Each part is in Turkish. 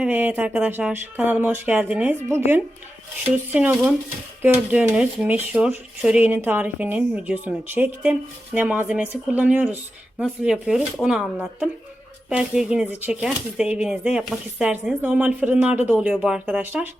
Evet arkadaşlar kanalıma hoş geldiniz. Bugün şu Sinop'un gördüğünüz meşhur çöreğinin tarifinin videosunu çektim. Ne malzemesi kullanıyoruz, nasıl yapıyoruz onu anlattım. Belki ilginizi çeker. Siz de evinizde yapmak isterseniz. Normal fırınlarda da oluyor bu arkadaşlar.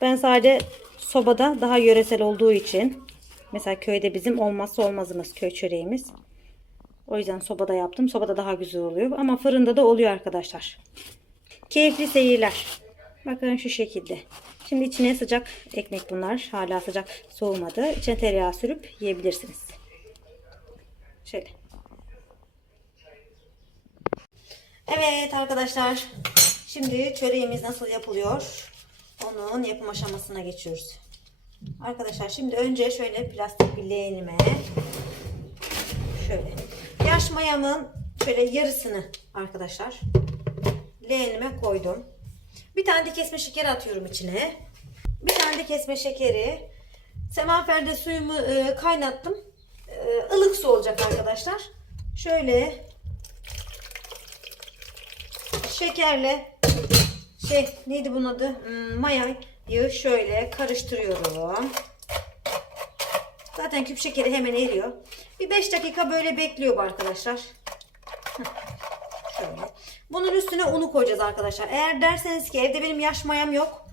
Ben sadece sobada daha yöresel olduğu için mesela köyde bizim olmazsa olmazımız köy çöreğimiz. O yüzden sobada yaptım. Sobada daha güzel oluyor ama fırında da oluyor arkadaşlar. Keyifli seyirler. Bakın şu şekilde. Şimdi içine sıcak ekmek bunlar. Hala sıcak soğumadı. İçine tereyağı sürüp yiyebilirsiniz. Şöyle. Evet arkadaşlar. Şimdi çöreğimiz nasıl yapılıyor? Onun yapım aşamasına geçiyoruz. Arkadaşlar şimdi önce şöyle plastik bir leğenime şöyle yaş mayamın şöyle yarısını arkadaşlar leğenime koydum. Bir tane de kesme şeker atıyorum içine. Bir tane de kesme şekeri. Semaferde suyumu e, kaynattım. E, ılık su olacak arkadaşlar. Şöyle şekerle şey neydi bunun adı? Hmm, mayayı şöyle karıştırıyorum. Zaten küp şekeri hemen eriyor. Bir 5 dakika böyle bekliyor bu arkadaşlar. Şöyle. Bunun üstüne unu koyacağız arkadaşlar. Eğer derseniz ki evde benim yaş mayam yok.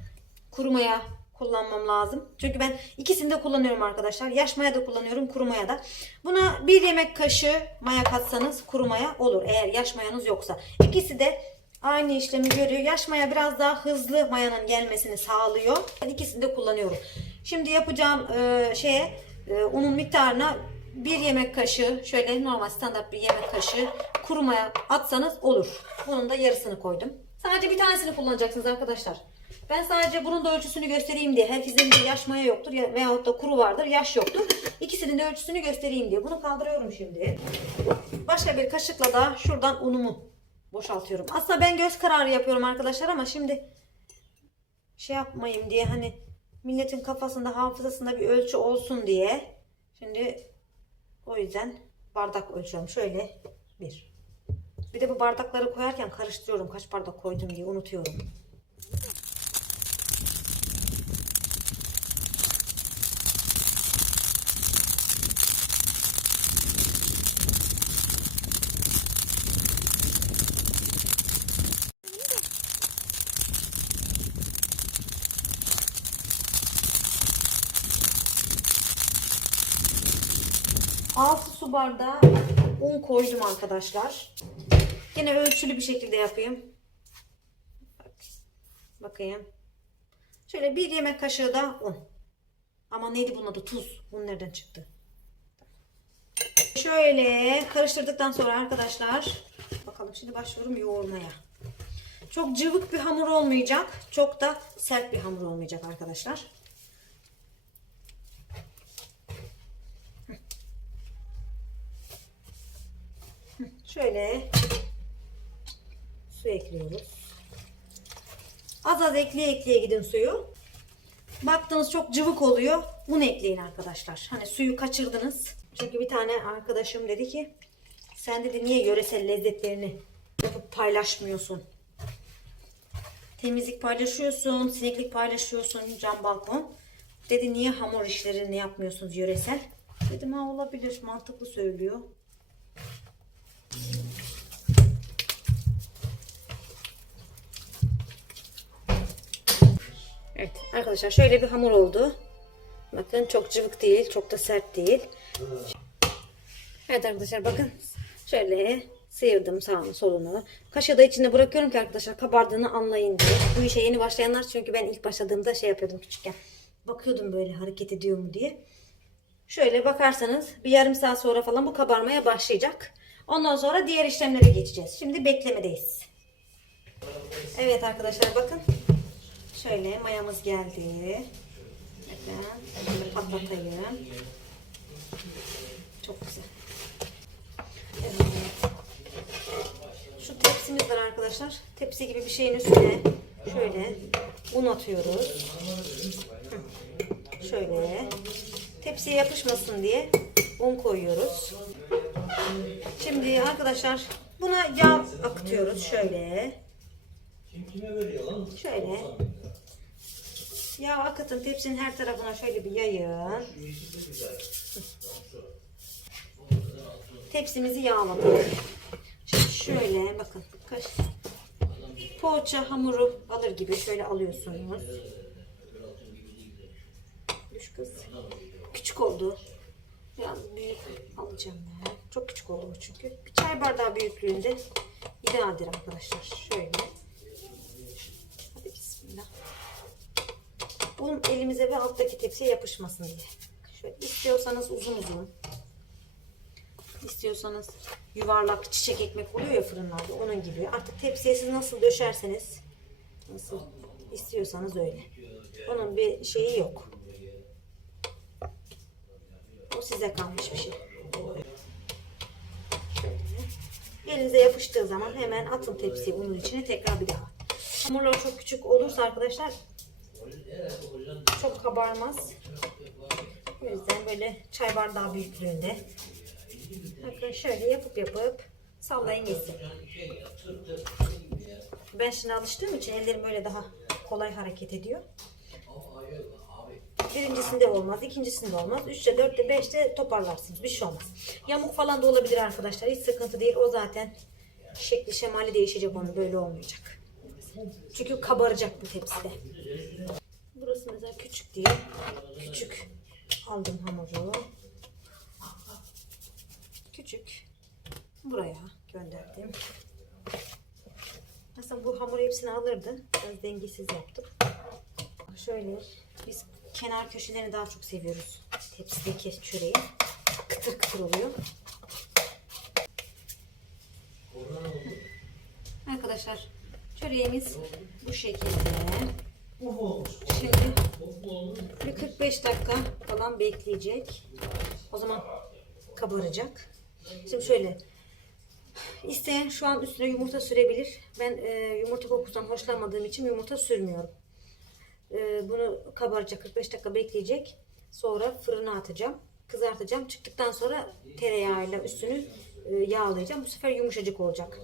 Kuru maya kullanmam lazım. Çünkü ben ikisini de kullanıyorum arkadaşlar. Yaş maya da kullanıyorum, kuru maya da. Buna bir yemek kaşığı maya katsanız kuru maya olur. Eğer yaş mayanız yoksa. İkisi de aynı işlemi görüyor. Yaş maya biraz daha hızlı mayanın gelmesini sağlıyor. Ben ikisini de kullanıyorum. Şimdi yapacağım e, şeye e, unun miktarına bir yemek kaşığı şöyle normal standart bir yemek kaşığı kuru maya atsanız olur. Bunun da yarısını koydum. Sadece bir tanesini kullanacaksınız arkadaşlar. Ben sadece bunun da ölçüsünü göstereyim diye. Herkesin bir yaş maya yoktur ya veyahut da kuru vardır, yaş yoktur. İkisinin de ölçüsünü göstereyim diye. Bunu kaldırıyorum şimdi. Başka bir kaşıkla da şuradan unumu boşaltıyorum. Aslında ben göz kararı yapıyorum arkadaşlar ama şimdi şey yapmayayım diye hani milletin kafasında hafızasında bir ölçü olsun diye. Şimdi o yüzden bardak ölçüyorum. Şöyle bir. Bir de bu bardakları koyarken karıştırıyorum. Kaç bardak koydum diye unutuyorum. Altı su bardağı un koydum arkadaşlar. Yine ölçülü bir şekilde yapayım. Bak, bakayım. Şöyle bir yemek kaşığı da un. Ama neydi bunun adı? Tuz. Un nereden çıktı? Şöyle karıştırdıktan sonra arkadaşlar bakalım şimdi başlıyorum yoğurmaya. Çok cıvık bir hamur olmayacak. Çok da sert bir hamur olmayacak arkadaşlar. Şöyle su ekliyoruz. Az az ekleye ekleye gidin suyu. Baktınız çok cıvık oluyor. Un ekleyin arkadaşlar. Hani suyu kaçırdınız. Çünkü bir tane arkadaşım dedi ki sen dedi niye yöresel lezzetlerini yapıp paylaşmıyorsun? Temizlik paylaşıyorsun, sineklik paylaşıyorsun, cam balkon. Dedi niye hamur işlerini yapmıyorsunuz yöresel? Dedim ha olabilir mantıklı söylüyor. Evet arkadaşlar şöyle bir hamur oldu. Bakın çok cıvık değil, çok da sert değil. Evet arkadaşlar bakın şöyle sıyırdım sağını solunu. Kaşığı da içinde bırakıyorum ki arkadaşlar kabardığını anlayın diye. Bu işe yeni başlayanlar çünkü ben ilk başladığımda şey yapıyordum küçükken. Bakıyordum böyle hareket ediyor mu diye. Şöyle bakarsanız bir yarım saat sonra falan bu kabarmaya başlayacak. Ondan sonra diğer işlemlere geçeceğiz. Şimdi beklemedeyiz. Evet arkadaşlar bakın. Şöyle mayamız geldi. Bakın. Şöyle patlatayım. Çok güzel. Evet. Şu tepsimiz var arkadaşlar. Tepsi gibi bir şeyin üstüne şöyle un atıyoruz. Şöyle. Tepsiye yapışmasın diye un koyuyoruz. Şimdi arkadaşlar buna yağ akıtıyoruz şöyle. Şöyle. Yağ akıtın tepsinin her tarafına şöyle bir yayın. Tepsimizi yağladık. Şimdi şöyle bakın. Kaş. Poğaça hamuru alır gibi şöyle alıyorsunuz. Düş kız. Küçük oldu. Biraz büyük alacağım ben. Çok küçük oldu çünkü. Bir çay bardağı büyüklüğünde idealdir arkadaşlar. Şöyle. Hadi bismillah. Un elimize ve alttaki tepsiye yapışmasın diye. Şöyle istiyorsanız uzun uzun. İstiyorsanız yuvarlak çiçek ekmek oluyor ya fırınlarda onun gibi. Artık tepsiye siz nasıl döşerseniz nasıl istiyorsanız öyle. Onun bir şeyi yok. O size kalmış bir şey. Elinize yapıştığı zaman hemen atın tepsiyi unun içine tekrar bir daha. Hamurlar çok küçük olursa arkadaşlar çok kabarmaz. O yüzden böyle çay bardağı büyüklüğünde. Bakın şöyle yapıp yapıp sallayın geçsin. Ben şimdi alıştığım için ellerim böyle daha kolay hareket ediyor. Birincisinde olmaz, ikincisinde olmaz. Üçte, dörtte, beşte toparlarsınız. Bir şey olmaz. Yamuk falan da olabilir arkadaşlar. Hiç sıkıntı değil. O zaten şekli şemali değişecek onun. Böyle olmayacak. Çünkü kabaracak bu tepside. Burası mesela küçük diye küçük aldım hamuru. Küçük buraya gönderdim. Aslında bu hamur hepsini alırdı. Biraz dengesiz yaptım. Şöyle biz kenar köşelerini daha çok seviyoruz. Tepsideki çöreği. Kıtır kıtır oluyor. Arkadaşlar çöreğimiz bu şekilde. Şimdi bir 45 dakika falan bekleyecek. O zaman kabaracak. Şimdi şöyle. İsteyen şu an üstüne yumurta sürebilir. Ben e, yumurta kokusundan hoşlanmadığım için yumurta sürmüyorum. E, bunu kabaracak 45 dakika bekleyecek. Sonra fırına atacağım. Kızartacağım. Çıktıktan sonra tereyağıyla üstünü e, yağlayacağım. Bu sefer yumuşacık olacak.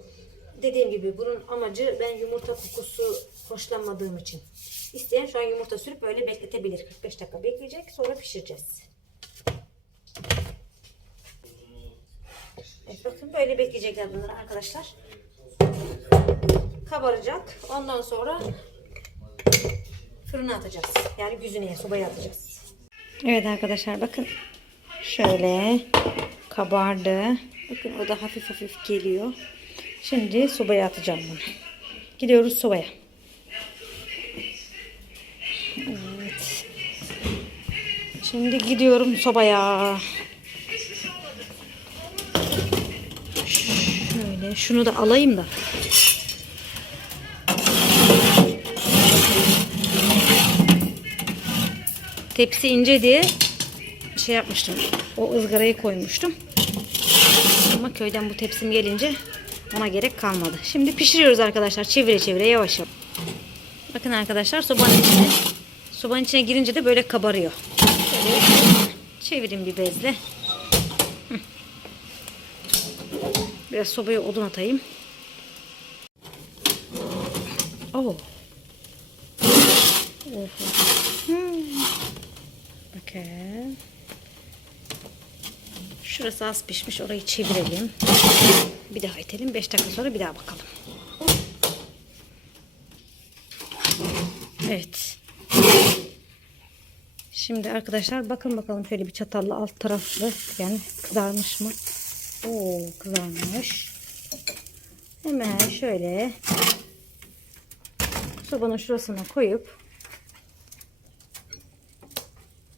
Dediğim gibi bunun amacı ben yumurta kokusu hoşlanmadığım için. İsteyen şu an yumurta sürüp böyle bekletebilir. 45 dakika bekleyecek. Sonra pişireceğiz. Evet, bakın böyle bekleyecekler bunları arkadaşlar. Kabaracak. Ondan sonra fırına atacağız. Yani güzüneye, sobaya atacağız. Evet arkadaşlar bakın. Şöyle kabardı. Bakın o da hafif hafif geliyor. Şimdi sobaya atacağım bunu. Gidiyoruz sobaya. Evet. Şimdi gidiyorum sobaya. Şöyle şunu da alayım da. Tepsi ince diye şey yapmıştım. O ızgarayı koymuştum. Ama köyden bu tepsim gelince ona gerek kalmadı. Şimdi pişiriyoruz arkadaşlar. Çevire çevire yavaş yavaş. Bakın arkadaşlar sobanın içine sobanın içine girince de böyle kabarıyor. Şöyle çevireyim bir bezle. Biraz sobaya odun atayım. Oh. Bakın. Şurası az pişmiş. Orayı çevirelim. Bir daha itelim. 5 dakika sonra bir daha bakalım. Evet. Şimdi arkadaşlar bakın bakalım şöyle bir çatalla alt taraflı yani kızarmış mı? Oo kızarmış. Hemen şöyle sobanın şurasına koyup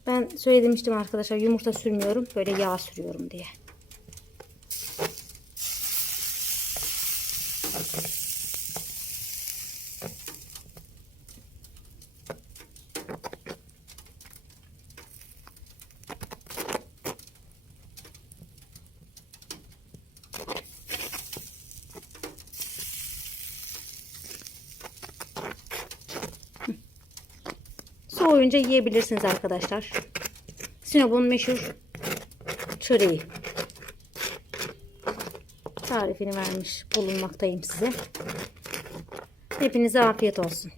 ben söylemiştim arkadaşlar yumurta sürmüyorum böyle yağ sürüyorum diye. Soğuyunca yiyebilirsiniz arkadaşlar. Sinop'un meşhur çöreği. Tarifini vermiş bulunmaktayım size. Hepinize afiyet olsun.